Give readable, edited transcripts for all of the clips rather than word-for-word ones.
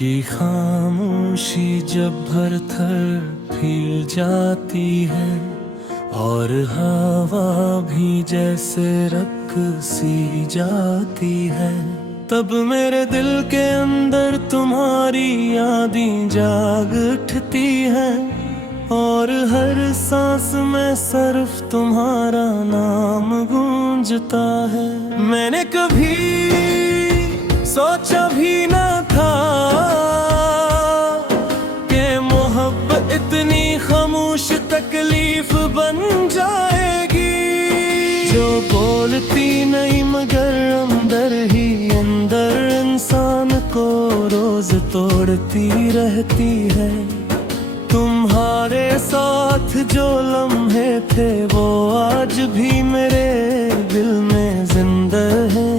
की खामोशी जब भर थर फील जाती है और हवा भी जैसे रक सी जाती है, तब मेरे दिल के अंदर तुम्हारी यादें जाग उठती है और हर सांस में सिर्फ तुम्हारा नाम गूंजता है। मैंने कभी सोचा भी न था कि मोहब्बत इतनी खामोश तकलीफ बन जाएगी, जो बोलती नहीं मगर अंदर ही अंदर इंसान को रोज तोड़ती रहती है। तुम्हारे साथ जो लम्हे थे वो आज भी मेरे दिल में जिंदा है।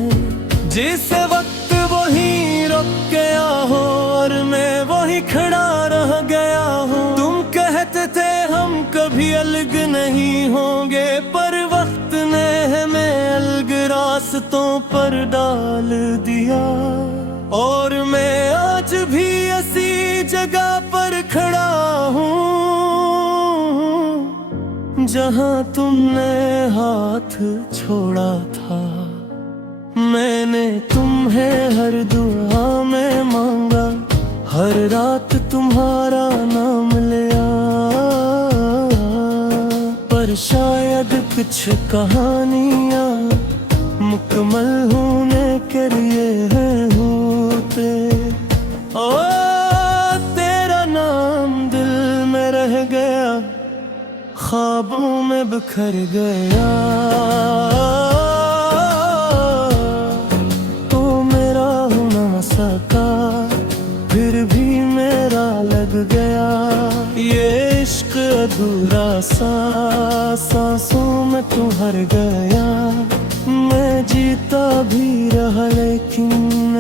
जिस वक्त वही रुक गया हो और मैं वही खड़ा रह गया हूँ। तुम कहते थे हम कभी अलग नहीं होंगे, पर वक्त ने हमें अलग रास्तों पर डाल दिया और मैं आज भी ऐसी जगह पर खड़ा हूँ जहाँ तुमने हाथ छोड़ा था। मैंने तुम्हें हर दुआ में मांगा, हर रात तुम्हारा नाम लिया, पर शायद कुछ कहानियाँ मुकम्मल होने के लिए होते। ओ तेरा नाम दिल में रह गया, ख्वाबों में बिखर गया। तो मेरा हो ना सका फिर भी मेरा लग गया। ये इश्क अधूरा सा सांसों में तू हर गया। मैं जीता भी रहा लेकिन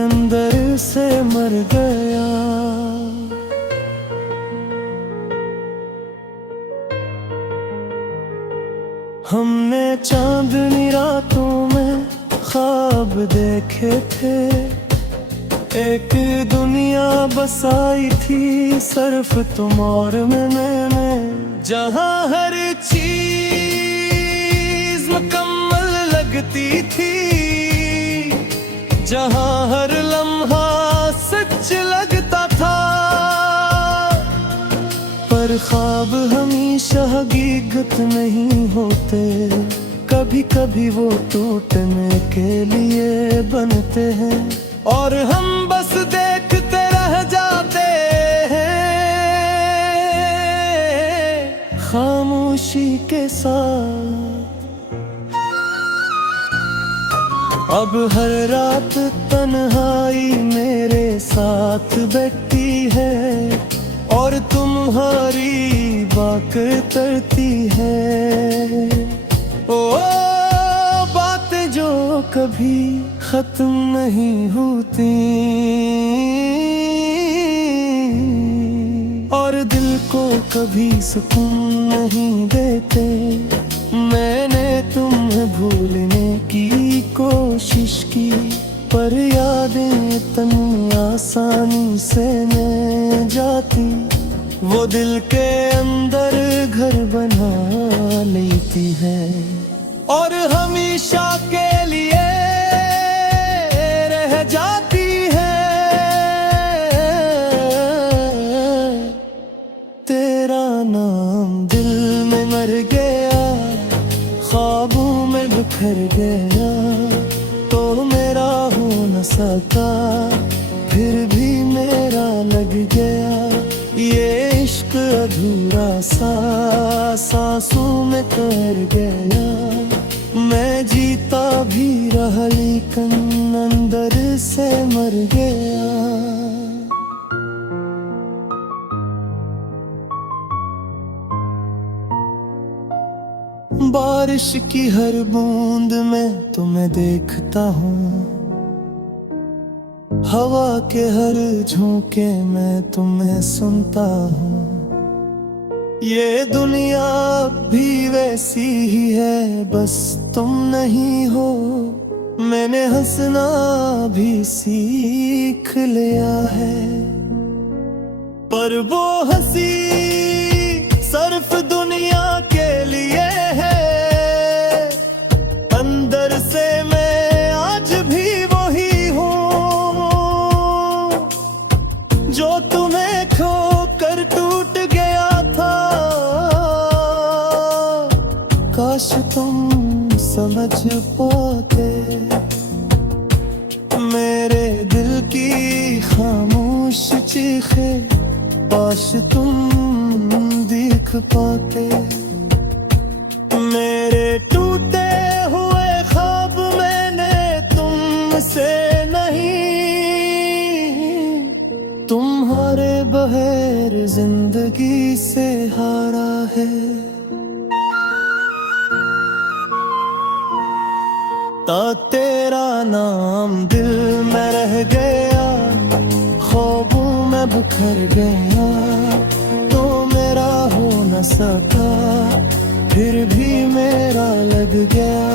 अंदर से मर गया। हमने चांदनी रातों में ख्वाब देखे थे, एक दुनिया बसाई थी सिर्फ तुम और मैंने, जहाँ हर चीज मुकम्मल लगती थी, जहाँ हर लम्हा सच लगता था। पर ख्वाब हमेशा हकीकत नहीं होते, कभी कभी वो टूटने के लिए बनते हैं और हम बस देखते रह जाते हैं खामोशी के साथ। अब हर रात तन्हाई मेरे साथ बैठती है और तुम्हारी बात करती है। ओ बातें जो कभी खत्म नहीं होती और दिल को कभी सुकून नहीं देते। मैंने तुम्हें भूलने की कोशिश की, पर यादें इतनी आसानी से न जाती। वो दिल के अंदर घर बना लेती है और हमेशा के लिए रह जाती है। तेरा नाम दिल में मर गया, ख्वाबों में बिखर गया, तो मेरा हो न सका फिर भी मेरा लग गया। ये इश्क अधूरा सा सांसों में तैर गया। मैं जीता भी रहा लेकिन अंदर से मर गया। बारिश की हर बूंद में तुम्हें देखता हूँ, हवा के हर झोंके में तुम्हें सुनता हूँ। ये दुनिया भी वैसी ही है, बस तुम नहीं हो। मैंने हंसना भी सीख लिया है। पर वो हंसी सिर्फ दुनिया के लिए है। अंदर से मैं आज भी वही हूँ जो तुम्हें खो कर टूट गया था। काश तुम समझ पाते मेरे दिल की खामोश चीखें, काश तुम दिख पाते मेरे टूटे हुए ख्वाब। मैंने तुमसे नहीं, तुम्हारे बगैर जिंदगी से हारा है। ता तेरा नाम दिल में रह गया, ख्वाबों में बिखर गया, तो मेरा हो न सका फिर भी मेरा लग गया।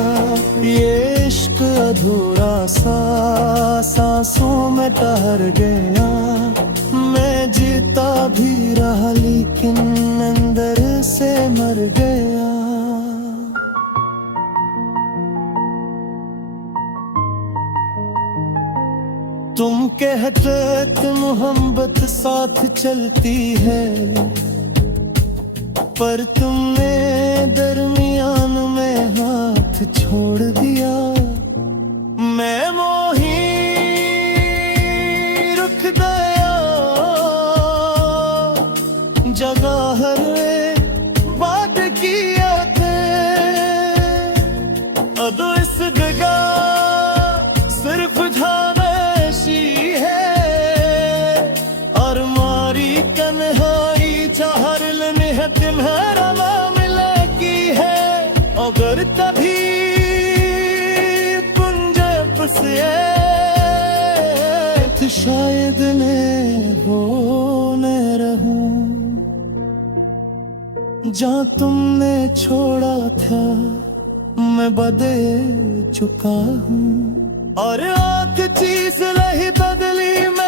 ये इश्क अधूरा सा सांसों में ठहर गया। मैं जीता भी रहा लेकिन अंदर से मर गया। तुम कहते मोहब्बत साथ चलती है, पर तुमने दरमियान में हाथ छोड़ दिया। मैं मोही रुक गया, जगह हर बात किया थे। अब इस जगह सिर्फ धानशी है, और मारी कन्हाई चाहर लेने है तुम्हारा मिल की है। अगर तभी कुंजे फंसे तो शायद मैं वो न रहूं जहाँ तुमने छोड़ा था। मैं बदल चुका हूँ और आख चीज नहीं बदली। मैं